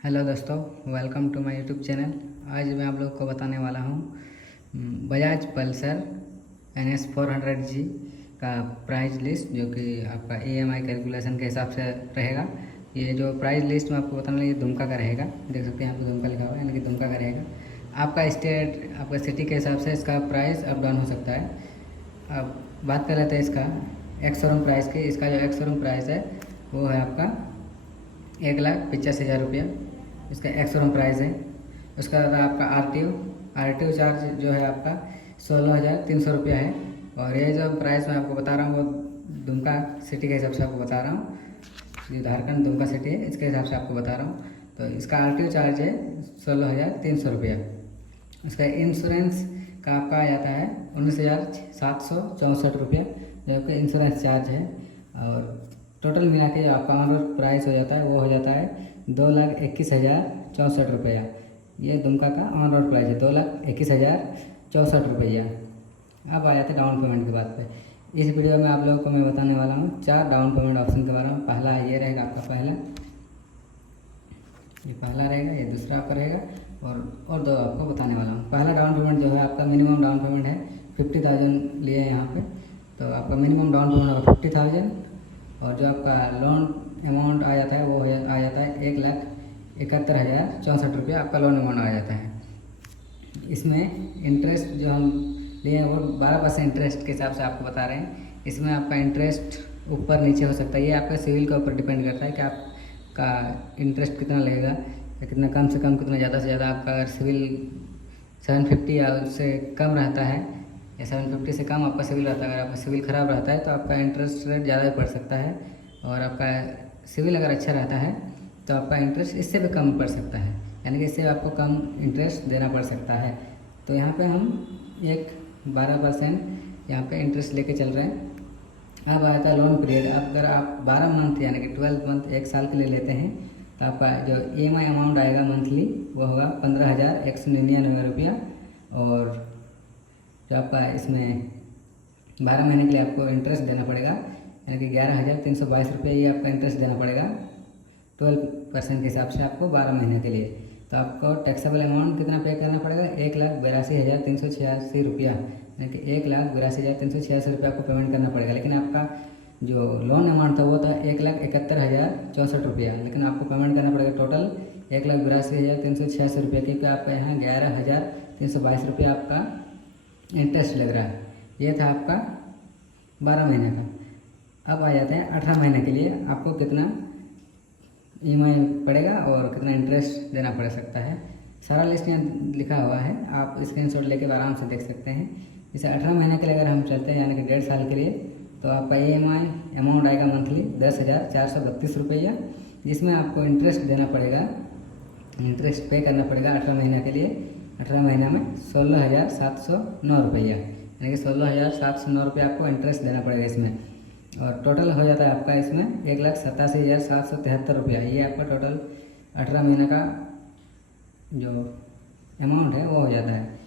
Hello दोस्तों, welcome to my YouTube channel. आज मैं आप लोग को बताने वाला हूँ बजाज पल्सर NS 400G का प्राइस लिस्ट, जो कि आपका EMI कैलकुलेशन के हिसाब से रहेगा। ये जो प्राइस लिस्ट में आपको बताने वाला, ये दुमका का रहेगा। देख सकते हैं यहाँ पे दुमका लिखा हुआ है, यानी कि दुमका का रहेगा। आपका स्टेट, आपका सिटी के हिसाब से इसका प्राइस अप डाउन हो सकता है। अब बात कर लेते हैं इसका एक्स शोरूम प्राइस की। इसका जो एक्स शोरूम प्राइस है वो है आपका 1,85,000 रुपया। इसका एक्स शोरूम प्राइस है। उसका बाद आपका आर टी ओ चार्ज जो है आपका 16,300 रुपया है। और ये जो प्राइस मैं आपको बता रहा हूँ वो दुमका सिटी के हिसाब से आपको बता रहा हूँ। जो झारखंड दुमका सिटी है इसके हिसाब से आपको बता रहा हूँ। तो इसका RTO चार्ज है 16,300 रुपया। उसका इंश्योरेंस का आपका आ जाता है 19,764 रुपया, जो आपका इंश्योरेंस चार्ज है। और टोटल मिला के आपका ऑन रोड प्राइस हो जाता है, वो हो जाता है 2,21,064 रुपया। ये दुमका का ऑन रोड प्राइस है, 2,21,064 रुपया। अब आ जाते हैं डाउन पेमेंट की बात पे। इस वीडियो में आप लोगों को मैं बताने वाला हूँ 4 डाउन पेमेंट ऑप्शन के बारे में। पहला ये रहेगा आपका, ये पहला रहेगा, ये दूसरा आपका रहेगा, और दो आपको बताने वाला हूँ। पहला डाउन पेमेंट जो है आपका मिनिमम डाउन पेमेंट है 50,000 लिए यहाँ पे। तो आपका मिनिमम डाउन पेमेंट होगा 50,000। और जो आपका लोन अमाउंट आ जाता है वो आ जाता है 1,71,064 रुपया आपका लोन अमाउंट आ जाता है। इसमें इंटरेस्ट जो हम लिए हैं वो 12% इंटरेस्ट के हिसाब से आपको बता रहे हैं। इसमें आपका इंटरेस्ट ऊपर नीचे हो सकता है, ये आपका सिविल के ऊपर डिपेंड करता है कि आपका इंटरेस्ट कितना लगेगा, या कितना कम से कम, कितना ज़्यादा से ज़्यादा। आपका अगर सिविल 750 या उससे कम रहता है, या 750 से कम आपका सिविल रहता है, अगर आपका सिविल ख़राब रहता है तो आपका इंटरेस्ट रेट ज़्यादा भी पड़ सकता है। और आपका सिविल अगर अच्छा रहता है तो आपका इंटरेस्ट इससे भी कम पड़ सकता है, यानी कि इससे आपको कम इंटरेस्ट देना पड़ सकता है। तो यहाँ पे हम एक 12% यहाँ पे इंटरेस्ट लेके चल रहे हैं। अब आता है लोन पीरियड। अगर आप 12 मंथ यानी कि 12 मंथ, 1 साल के लिए लेते हैं, तो आपका जो EMI अमाउंट आएगा मंथली वो होगा 15,199 रुपया। और जो आपका इसमें 12 महीने के लिए आपको इंटरेस्ट देना पड़ेगा, यानी कि 11,322 रुपये ये आपका इंटरेस्ट देना पड़ेगा 12% के हिसाब से आपको 12 महीने के लिए। तो आपको टैक्सेबल अमाउंट कितना पे करना पड़ेगा, 1,82,386 रुपया, यानी कि 1,82,386 रुपया आपको पेमेंट करना पड़ेगा। लेकिन आपका जो लोन अमाउंट था वो था 1,71,064 रुपया, लेकिन आपको पेमेंट करना पड़ेगा टोटल 1,82,386 रुपया, क्योंकि आपका यहाँ 11,322 रुपया आपका इंटरेस्ट लग रहा है। ये था आपका 12 महीने का। अब आ जाते हैं 18 महीने के लिए आपको कितना EMI पड़ेगा और कितना इंटरेस्ट देना पड़ सकता है। सारा लिस्ट यहाँ लिखा हुआ है, आप स्क्रीनशॉट लेके आराम से देख सकते हैं। जैसे 18 महीने के लिए अगर हम चलते हैं, यानी कि 1.5 साल के लिए, तो आपका EMI अमाउंट आएगा मंथली 10,432 रुपया, जिसमें आपको इंटरेस्ट देना पड़ेगा, इंटरेस्ट पे करना पड़ेगा 18 महीने के लिए। 18 महीना में 16,709 रुपया, यानी कि 16,709 रुपया आपको इंटरेस्ट देना पड़ेगा इसमें। और टोटल हो जाता है आपका इसमें 1,87,773 रुपया। ये आपका टोटल 18 महीने का जो अमाउंट है वो हो जाता है।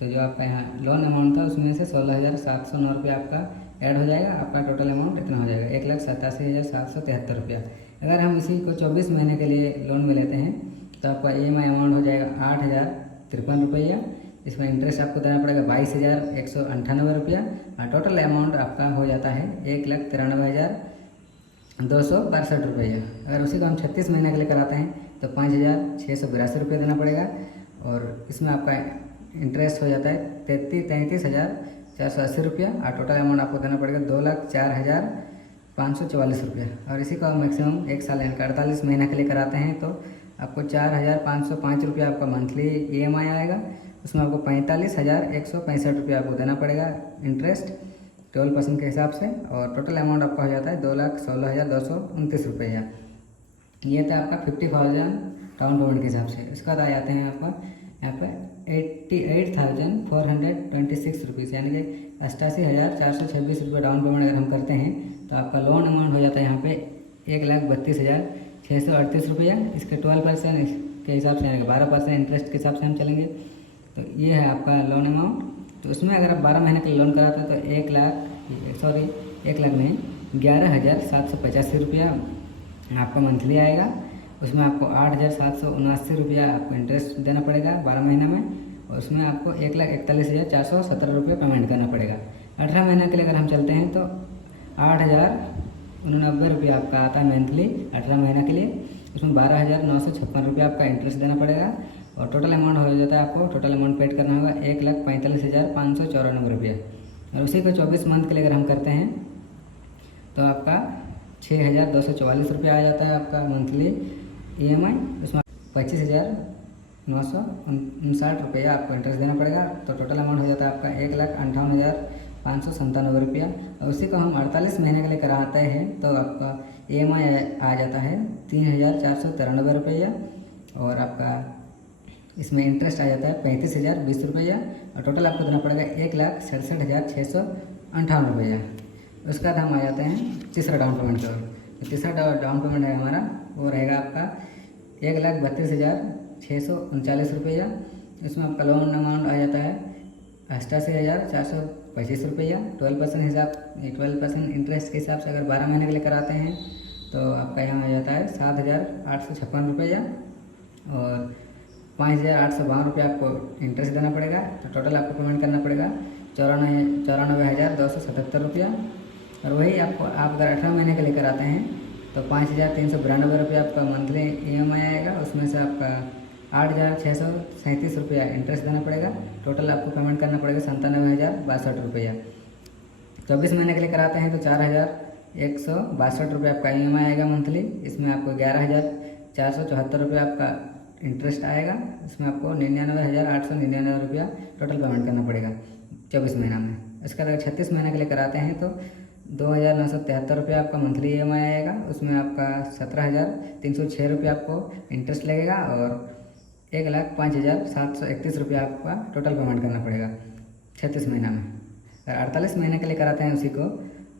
तो जो आपका यहाँ लोन अमाउंट था उसमें से 16,709 रुपया आपका ऐड हो जाएगा, आपका टोटल अमाउंट इतना हो जाएगा 1,87,773 रुपया। अगर हम इसी को 24 महीने के लिए लोन में लेते हैं तो आपका EMI अमाउंट हो जाएगा 8,053 रुपया। इसमें इंटरेस्ट आपको देना पड़ेगा 22,198 रुपया, और टोटल अमाउंट आपका हो जाता है 1,93,262 रुपया। अगर उसी को हम 36 महीने के लिए कराते हैं तो 5,682 रुपये देना पड़ेगा। और इसमें आपका इंटरेस्ट हो जाता है 33,480 रुपया, और टोटल अमाउंट आपको देना पड़ेगा 2,04,544 रुपया। और इसी को मैक्सिमम 1 साल यानी कि 48 महीने के लिए कराते हैं तो आपको 4,505 रुपया आपका मंथली EMI आएगा। उसमें आपको 45,165 रुपया आपको देना पड़ेगा इंटरेस्ट 12% के हिसाब से। और टोटल अमाउंट आपका हो जाता है 2,16,229 रुपया। ये था आपका 50,000 डाउन पेमेंट के हिसाब से। उसके बाद आ जाते हैं आपका यहाँ पे 88,426 रुपीज़, यानी कि 88,426 रुपये डाउन पेमेंट अगर हम करते हैं तो आपका लोन अमाउंट हो जाता है यहाँ पे 1,32,638 रुपया। इसके 12% के हिसाब से, यानी कि 12% इंटरेस्ट के हिसाब से हम चलेंगे तो ये है आपका लोन अमाउंट। तो उसमें अगर आप 12 महीने के लिए लोन कराते हैं तो 1 लाख नहीं, 11,785 रुपया आपका मंथली आएगा। उसमें आपको 8,779 रुपया आपको इंटरेस्ट देना पड़ेगा 12 महीना में, और उसमें आपको 1,41,417 रुपये पेमेंट करना पड़ेगा। 18 महीने के लिए अगर हम चलते हैं तो 8,089 रुपया आपका आता है मंथली 18 महीना के लिए। उसमें 12,956 रुपया आपका इंटरेस्ट देना पड़ेगा, और टोटल अमाउंट हो जाता है, आपको टोटल अमाउंट पेड करना होगा 1,45,594 रुपया। और उसी को 24 मंथ के लिए अगर हम करते हैं तो आपका 6,244 रुपया आ जाता है आपका मंथली EMI। उसमें 25,959 रुपया आपको इंटरेस्ट देना पड़ेगा, तो टोटल अमाउंट हो जाता है आपका 1,58,597 रुपया। और उसी को हम 48 महीने के लिए कराते हैं तो आपका EMI आ जाता है 3,493 रुपया, और आपका इसमें इंटरेस्ट आ जाता है 35,020 रुपया, और टोटल आपको देना पड़ेगा 1,67,658 रुपया। उसके बाद हम आ जाते हैं तीसरा डाउन पेमेंट की ओर। तीसरा डाउन पेमेंट है हमारा, वो रहेगा आपका 1,32,639 रुपया। इसमें आपका लोन अमाउंट आ जाता है 88,425 रुपया। 12% इंटरेस्ट के हिसाब से अगर 12 महीने के लिए कराते हैं तो आपका यहाँ आ जाता है 7,856 रुपया, और 5,852 रुपया आपको इंटरेस्ट देना पड़ेगा। तो टोटल आपको पेमेंट करना पड़ेगा 94,277 रुपया। और वही आपको आप अगर 18 महीने के लिए कराते हैं तो 5,392 रुपया आपका मंथली EMI आएगा। उसमें से आपका 8,637 रुपया इंटरेस्ट देना पड़ेगा। टोटल आपको पेमेंट करना पड़ेगा 97,062 रुपया। 24 महीने के लिए कराते हैं तो 4,162 रुपया आपका EMI आएगा मंथली। इसमें आपको 11,474 रुपया आपका इंटरेस्ट आएगा। इसमें आपको 99,899 रुपया टोटल पेमेंट करना पड़ेगा 24 महीना में। इसके बाद 36 महीने के लिए कराते हैं तो 2,973 रुपया आपका मंथली EMI आएगा। उसमें आपका 17,306 रुपया आपको इंटरेस्ट लगेगा, और 1,05,731 रुपया आपका टोटल पेमेंट करना पड़ेगा 36 महीना में। अगर 48 महीने के लिए कराते हैं उसी को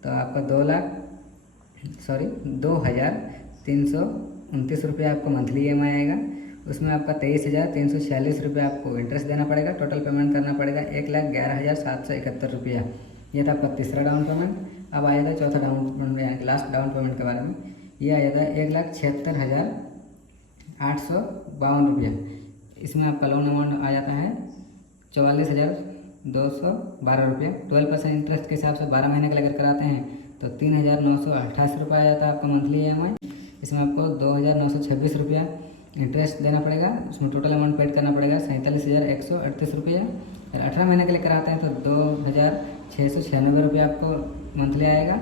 तो आपका 2,0329 रुपया आपको मंथली EMI आएगा। उसमें आपका 23,346 रुपया आपको इंटरेस्ट देना पड़ेगा। टोटल पेमेंट करना पड़ेगा 1,11,771 रुपया। ये था आपका तीसरा डाउन पेमेंट। अब आ जाता है चौथा डाउन पेमेंट, यानी लास्ट डाउन पेमेंट के बारे में। ये आ जाता है 1,76,852 रुपया। इसमें आपका लोन अमाउंट आ जाता है 44,212 रुपया। 12% इंटरेस्ट के हिसाब से 12 महीने के लिए अगर कराते हैं तो 3,988 रुपया आ जाता है आपका मंथली EMI। इसमें आपको 2,926 रुपया इंटरेस्ट देना पड़ेगा। उसमें टोटल अमाउंट पेड करना पड़ेगा 47,138 रुपया। अगर 18 महीने के लिए कराते हैं तो 2,696 रुपया आपको मंथली आएगा,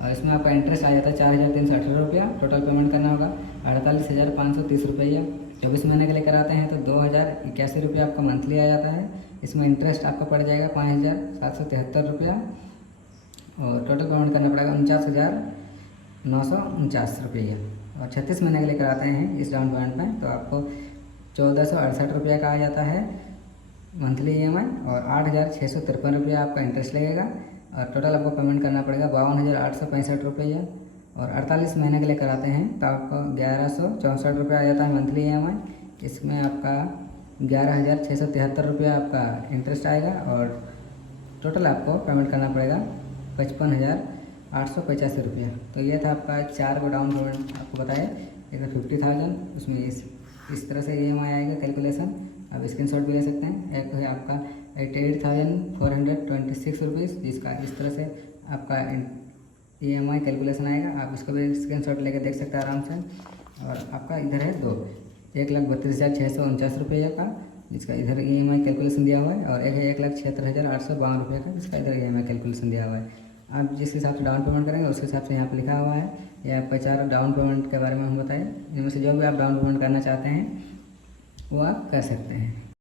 और इसमें आपका इंटरेस्ट आ जाता है 4,318 रुपया। टोटल पेमेंट करना होगा 48,530 रुपया। 24 महीने के लिए कराते हैं तो 2,081 रुपया आपका मंथली आ जाता है। इसमें इंटरेस्ट आपका पड़ जाएगा 5,773 रुपया, और टोटल पेमेंट करना पड़ेगा 49,949 रुपया। और 36 महीने के लिए कराते हैं इस डाउन पेमेंट में तो आपको 1,468 रुपया का आ जाता है मंथली EMI, और 8,653 रुपया आपका इंटरेस्ट लगेगा, और टोटल आपको पेमेंट करना पड़ेगा 52,865 रुपया। और 48 महीने के लिए कराते हैं तो आपको 1,164 रुपया आ जाता है मंथली EMI। इसमें आपका 11,673 रुपया आपका इंटरेस्ट आएगा, और टोटल आपको पेमेंट करना पड़ेगा 55,885 रुपया। तो ये था आपका 4 को डाउन पेमेंट आपको बताया। एक 50,000, उसमें इस तरह से EMI आएगा कैलकुलेशन, आप स्क्रीनशॉट भी ले सकते हैं। एक है आपका 88,426 रुपीज़, जिसका इस तरह से आपका EMI कैलकुलेशन आएगा। आप इसको भी स्क्रीनशॉट लेके देख सकते हैं आराम से। और आपका इधर है 1,32,649 रुपये का, जिसका इधर EMI कैलकुलेशन दिया हुआ है, और एक है 1,76,852 रुपये का, जिसका इधर EMI कैलकुलेशन दिया हुआ है। आप जिस हिसाब से डाउन पेमेंट करेंगे उसके हिसाब से यहाँ पर लिखा हुआ है। ये आपका 4 डाउन पेमेंट के बारे में हम बताएं, इनमें से जो भी आप डाउन पेमेंट करना चाहते हैं वो आप कर सकते हैं।